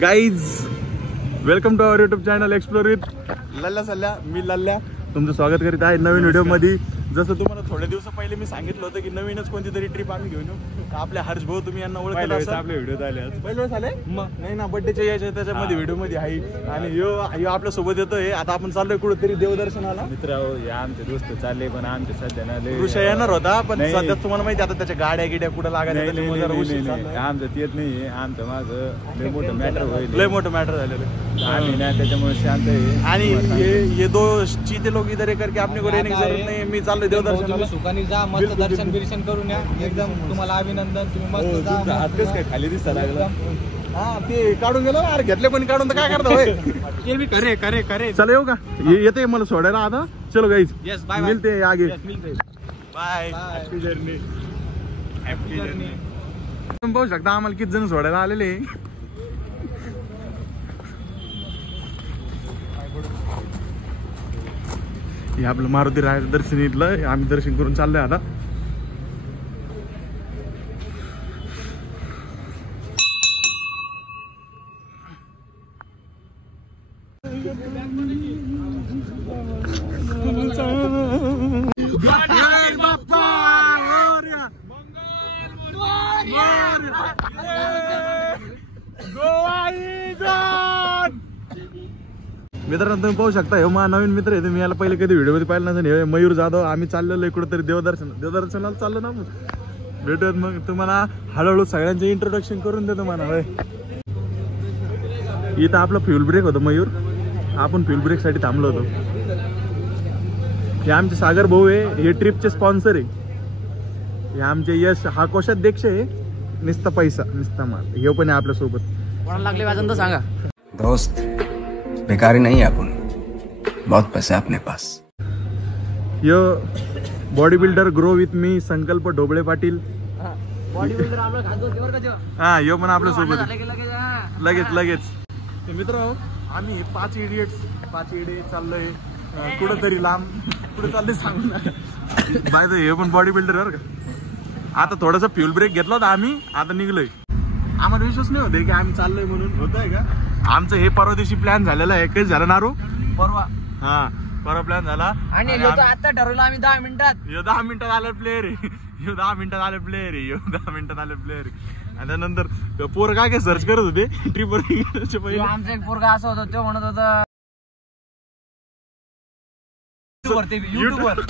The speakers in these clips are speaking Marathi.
Guys welcome to our YouTube channel explore with Lallya Sallya. मी लल्ल्या तुमचं स्वागत करीत आहे नवीन व्हिडिओ मध्ये. जसं तुम्हाला थोडे दिवस पहिले मी सांगितलं होतं की नवीनच कोणती तरी ट्रिप आम्ही घेऊन येऊ. आपल्या हर्ष भाऊ तुम्ही यांना ओळखत असाल. आपले व्हिडिओ आले पहिले वेळेस आले मग नाही ना बर्थडेच्या यायच्या त्याच्यामध्ये व्हिडिओ मध्ये आहे. आणि यो आपल्या सोबत येतोय. आता आपण चाललोय कुठेतरी देवदर्शनाला. मित्र आमचे दोस्त चालले पण आमचे सध्या ना ऋषा येणार होता पण सध्या तुम्हाला माहिती आता त्याच्या गाड्या गिड्या कुठं लागायच्या आमचं येत नाही. आमचं माझं लय मोठं मॅटर होईल. लय मोठं मॅटर झालेलं आम्ही ना त्याच्यामुळे शांत आहे. आणि ये दो चीते लोग इधर करके आपने को रहने की जरूरत नाही. मी चाललोय देवदर्शनाला. सुखाने जा मस्त दर्शन बिर्शन करून या. एकदम तुम्हाला अभिनंदन. तुम्ही मस्त हातच काय खाली दिसता लागला. हा ते काढून गेलो ना. घेतले पण काढून तर काय करता होय. ते भी करे करे करे. चला येऊ का येते मला सोडायला आता. चलो गाईज यस बाय मिलते आगे. Bye happy journey. Happy journey. तुम्ही पाहू शकता आम्हाला किती जण सोडायला आलेले. हे आपलं मारुती राय दर्शन इथलं आम्ही दर्शन करून चाललोय आता. मित्रांनो तुम्ही पाहू शकता हे माझा नवीन मित्र आहे. तुम्ही याला पहिले कधी व्हिडिओ मध्ये पाहिलं नसेल. हे मयूर जाधव. आम्ही चाललेलो इकडं तरी देवदर्शनाला चाललो ना. भेटूयात मग तुम्हाला हळूहळू सगळ्यांचे इंट्रोडक्शन करून देतो म्हणा. इथं आपलं फ्युल ब्रेक होतं मयूर. आपण फ्युल ब्रेक साठी थांबलो होतो. हे आमचे सागर भाऊ आहे. हे ट्रिपचे स्पॉन्सर आहे. हे आमचे यश हा कोषाध्यक्ष आहे. निस्ता पैसा निस्ता माल. हे पण आहे आपल्या सोबत. कोणाला लागले वाजन तर सांगा. दोस्त बेकारी नहीं है अपन. बहुत पैसा है अपने pass. Yo body builder grow with me संकल्प ढोबळे पाटील. बॉडी बिल्डर आपला खातो बरं का जेव्हा. हा यो पण आपल्या सोबत लगेच लगेच. मित्र आम्ही 5 इडियट चाललोय कुठंतरी लांब. कुठे चाललोय सांगू ना. बाय द हे पण बॉडी बिल्डर बरं का. आता थोडासा फ्युल ब्रेक घेतला होता आम्ही. आता निघलोय. आम्हाला विश्वास नाही होते की आम्ही चाललोय म्हणून. होतंय का आमचं हे परवा दिवशी प्लॅन झालेला आहे. काही झालं ना रो परवा. हा परवा प्लॅन झाला. आणि आता ठरवलं आम्ही 10 मिनिटात. 10 मिनिटात आलं प्लेअर आहे. 10 मिनिटात आलं प्लेअर आहे. 10 मिनिटात आलं प्लेअर आहे. आणि त्यानंतर पोर काय सर्च करत होते ट्रिपवर. आमचा एक पोरगा असं होता. तो म्हणत होता युट्यूबवर.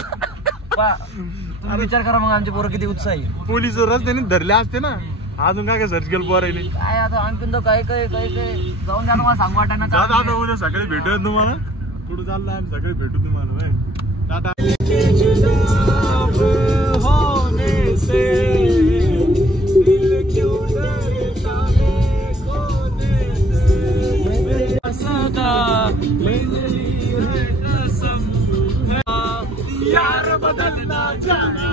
तुम्ही विचार करा मग आमचे पोरं किती उत्साही. पोलीस रस्त्याने धरले असते ना. अजून काय सर्च केलं पोरायले. काय आता आणखीन तर काय जाऊन द्या तुम्हाला सांगू वाटायला. आता उद्या सकाळी भेटूया तुम्हाला. कुठं चाललं आम्ही सकाळी भेटू तुम्हाला. टाटा. यार बदलना जाना.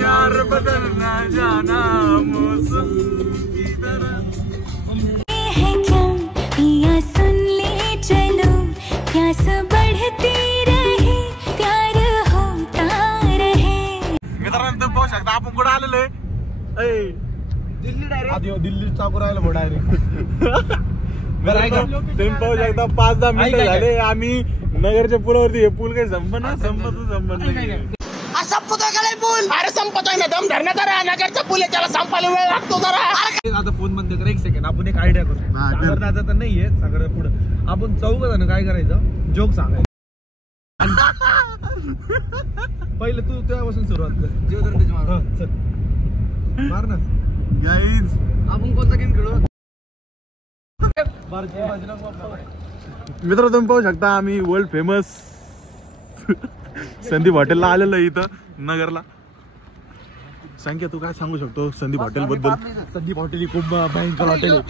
यार बदलना जाना मौसम की तरह है क्या या सुन ले चलो प्यास बढ़ती रहे प्यार होता रहे. मित्रांनो तुम्ही पाहू शकता आपण कुठं आलेलो आहे. दिल्ली डायरेक्ट. दिल्ली चाकू राहिला डायरेक्ट. बरं ऐका तुम्ही पाहू शकता 5-10 मिनिटं झाले आम्ही नगरच्या पुलावरती. हे पूल काही संपत नाही. संपतोय का पूल. अरे संपतोय ना. दम धरण्यात आला. नगरचा पूल आहे त्याला संपायला वेळ लागतो जरा. आता फोन बंद कर. एक सेकंड आपण एक आयडिया करू. सागर दादा तर नाहीये. सागर पुढं आपण 4 काय करायचं. जोक सांगायचं. पहिलं तू तेव्हापासून सुरुवात कर. जीवदंड मार ना गाईज. आपण कोणता गेम खेळू. मित्र तुम्ही पाहू शकता आम्ही वर्ल्ड फेमस संदीप हॉटेलला आलेलो इथं नगरला. संख्या तू काय सांगू शकतो संदीप हॉटेल बद्दल. संदीप हॉटेल ही खूप भयंकर हॉटेल आहे.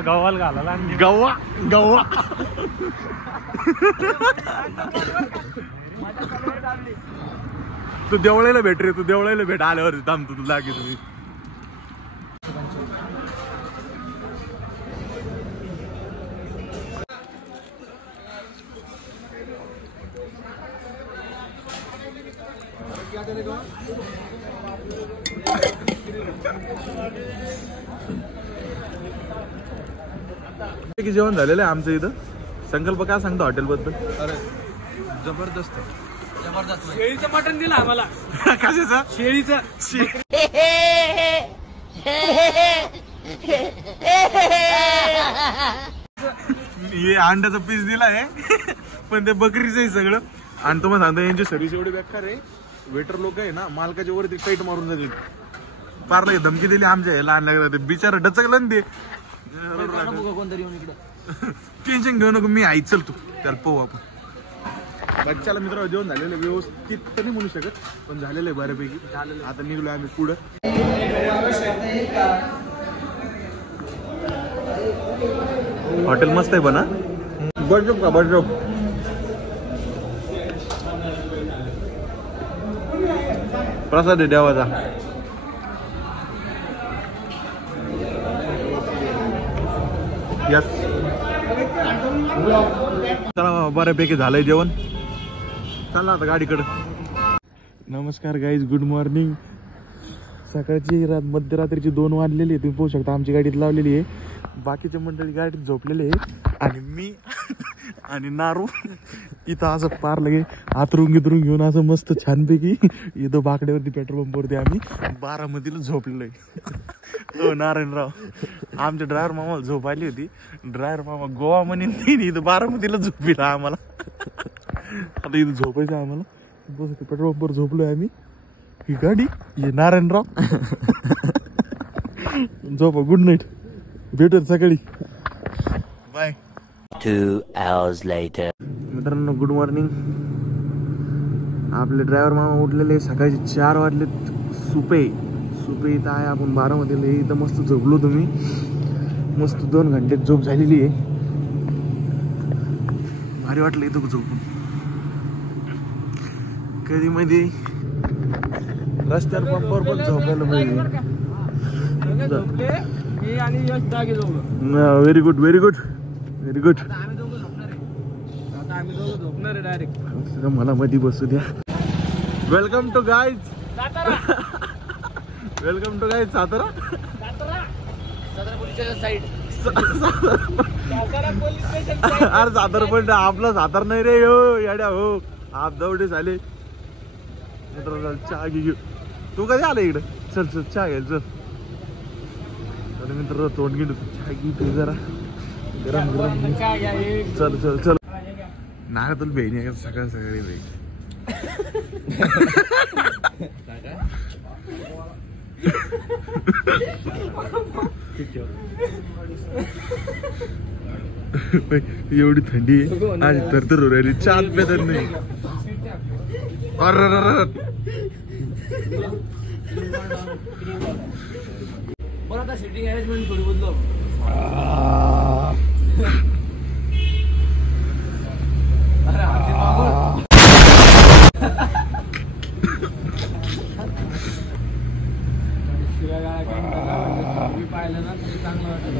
गव्हाला घालायला गव्वा गव्वा. तू देवळायला भेट रे. तू देवळायला भेट आल्यावर थांबतो तू लागे तुम्ही. जेवण झालेलं आहे आमचं इथं. संकल्प काय सांगतो हॉटेल बद्दल? अरे जबरदस्त जबरदस्त. शेळीचं मटण दिलं आम्हाला. कशाचं? शेळीचं. हे अंड्याचा पीस दिलाय पण ते बकरीचं आहे सगळं. आणि तुम्हाला सांगतो यांची सर्व्हिस एवढी बेकार आहे. वेटर लोक आहे ना मालकाच्या वरती टाईट मारून जातील. पार नाही धमकी दिली आमच्या हे लहान लागलं ते बिचारा डचकलं ना ते. टेन्शन घेऊ नको मी आई चल तू त्याला पाहू आपण. बच्चाला मित्र जेवण झालेलं व्यवस्थित तर नाही म्हणू शकत पण झालेलं आहे बऱ्यापैकी. आता निघलोय आम्ही पुढं. हॉटेल मस्त आहे पण हा. बडजोब का बडजोब. प्रसाद आहे देवाचा. चला बऱ्यापैकी झालंय जेवण. चला आता गाडीकडं. नमस्कार गाईज, गुड मॉर्निंग. सकाळची मध्यरात्रीची 2 वाजलेली आहे. तुम्ही पाहू शकता आमची गाडीत लावलेली आहे. बाकीचे मंडळी गाडीत झोपलेले आहे आणि मी आणि नारू इथं असं पार लगे आतरून गितरून घेऊन असं मस्त छानपैकी इथं बाकड्यावरती पेट्रोल पंपवरती आम्ही बारामतीला झोपलेलो आहे. हो नारायणराव, आमच्या ड्रायव्हर मामाला झोप आली होती. ड्रायव्हर मामा गोवा म्हणून नाही इथं बारामतीला झोपिला आम्हाला. आता इथं झोपायचं आम्हाला. बस पेट्रोल पंपवर झोपलोय आम्ही. ही गाडी ये नारायणराव. झोपा. Good night. भेटूया सकाळी. बाय. 2 hours later. मित्रांनो गुड मॉर्निंग. आपले ड्रायव्हर मामा उठलेले सकाळचे 4 वाजलेत. सुपे इथं आहे. आपण बारामतीला इथं मस्त झोपलो. तुम्ही मस्त 2 घंटे झोप झालेली आहे. भारी वाटलं इथं झोपून. कधी मध्ये रस्त्यावर पंपावर पण झोपायला पाहिजे. Very good very good very good. मला मध्ये बसू द्या. Welcome to guys. Welcome to guys Satara. अरे सातारा पण आपला सातारा नाही रे. हो याड्या हो आप दवडे झाले. चहा घेऊ. तू कधी आला इकडे? चल चल चहा घ्यायला चल. अरे मित्र तोंड गेलो. चहा घेऊ जरा गरम गरम. चल चल चल. नाही तुला बहिणी आहे सकाळ सकाळी बहीण. एवढी थंडी आहे आणि थरथर हो राहिली. चहा पेदर नाही. आता सिटिंग अरेंजमेंट थोडी बदलो.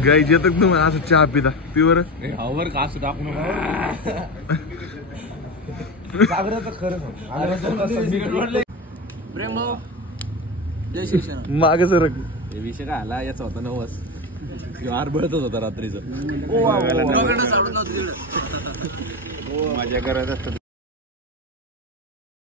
गाई येत तुम्हाला असं चहा पिता पिवर हवर का असं टाकू नका. प्रेम भाऊ जय शिक्षण. मागे सर विषय काय आला याचा होता 9 आरबळतच होता रात्रीचं. माझ्या घरात असतात